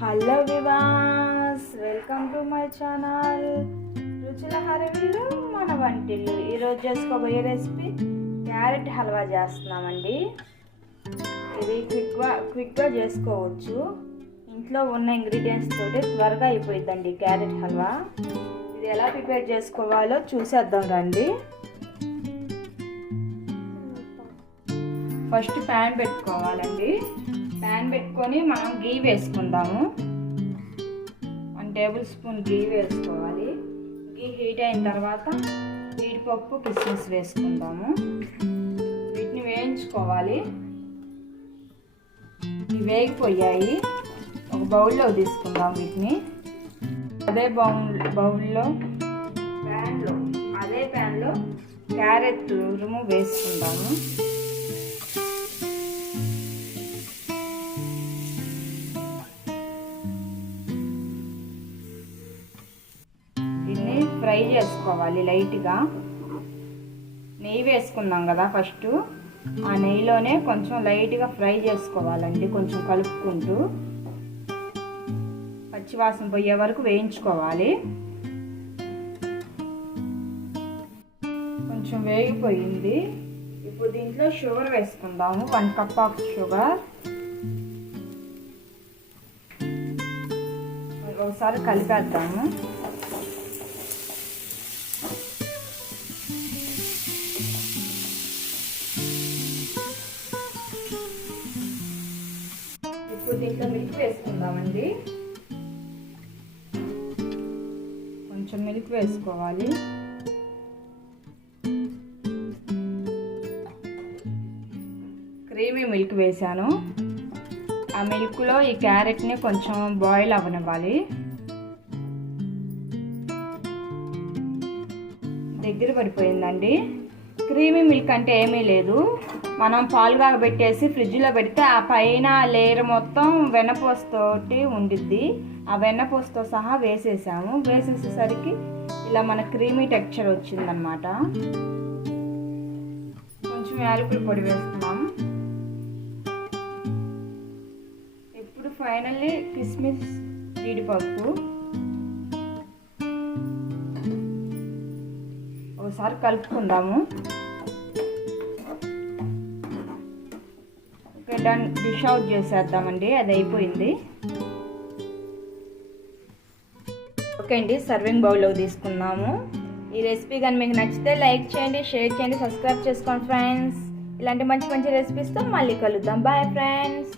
Hello వివాస్ welcome to my channel రుచుల హరవిలు మన వంటిల్లు. ఈరోజు చేసుకోబోయే రెసిపీ క్యారెట్ హల్వా చేస్తున్నామండి. ఇది క్విక్గా క్విక్గా చేసుకోవచ్చు. ఇంట్లో ఉన్న ఇంగ్రీడియంట్స్ తోటి త్వరగా అయిపోయిందండి క్యారెట్ హల్వా. ఇది ఎలా ప్రిపేర్ చేసుకోవాలో చూసేద్దాం రండి. ఫస్ట్ ప్యాన్ పెట్టుకోవాలండి. ప్యాన్ పెట్టుకొని మనం గీ వేసుకుందాము. వన్ టేబుల్ స్పూన్ గీ వేసుకోవాలి. గీ హీట్ అయిన తర్వాత జీడిపప్పు కిస్మిస్ వేసుకుందాము. వీటిని వేయించుకోవాలి. ఇవి వేగిపోయాయి. ఒక బౌల్లో తీసుకుందాం వీటిని. అదే బౌల్ బౌల్లో ప్యాన్లో అదే ప్యాన్లో క్యారెట్ తురుము వేసుకుందాము. ఫ్రై చేసుకోవాలి లైట్గా. నెయ్యి వేసుకున్నాం కదా ఫస్ట్. ఆ నెయ్యిలోనే కొంచెం లైట్గా ఫ్రై చేసుకోవాలండి కొంచెం కలుపుకుంటూ. పచ్చివాసన పోయే వరకు వేయించుకోవాలి. కొంచెం వేగిపోయింది. ఇప్పుడు దీంట్లో షుగర్ వేసుకుందాము వన్ కప్ ఆఫ్ షుగర్. ఒకసారి కలిపేద్దాము. దీంట్లో మిల్క్ వేసుకుందామండి. కొంచెం మిల్క్ వేసుకోవాలి. క్రీమీ మిల్క్ వేసాను. ఆ మిల్క్లో ఈ క్యారెట్ని కొంచెం బాయిల్ అవ్వనివ్వాలి దగ్గర పడిపోయిందండి. క్రీమీ మిల్క్ అంటే ఏమీ లేదు. మనం పాలు కాగబెట్టేసి ఫ్రిడ్జ్లో పెడితే ఆ పైన లేయర్ మొత్తం వెన్నపూసతోటి ఉండిద్ది. ఆ వెన్నపూసతో సహా వేసేసాము. వేసేసేసరికి ఇలా మన క్రీమీ టెక్స్చర్ వచ్చిందనమాట కొంచెం యాలకుల పొడి వేస్తున్నాం. ఇప్పుడు ఫైనల్లీ కిస్మిస్ జీడిపప్పు. ఒకసారి కలుపుకుందాము. ఓకే డన్ డిష్ అవుట్ చేసేద్దామండి అది అయిపోయింది. ఓకే అండి సర్వింగ్ బౌల్లో తీసుకున్నాము ఈ రెసిపీ కానీ మీకు నచ్చితే లైక్ చేయండి షేర్ చేయండి సబ్స్క్రైబ్ చేసుకోండి ఫ్రెండ్స్ ఇలాంటి మంచి మంచి రెసిపీస్తో మళ్ళీ కలుద్దాం. Bye friends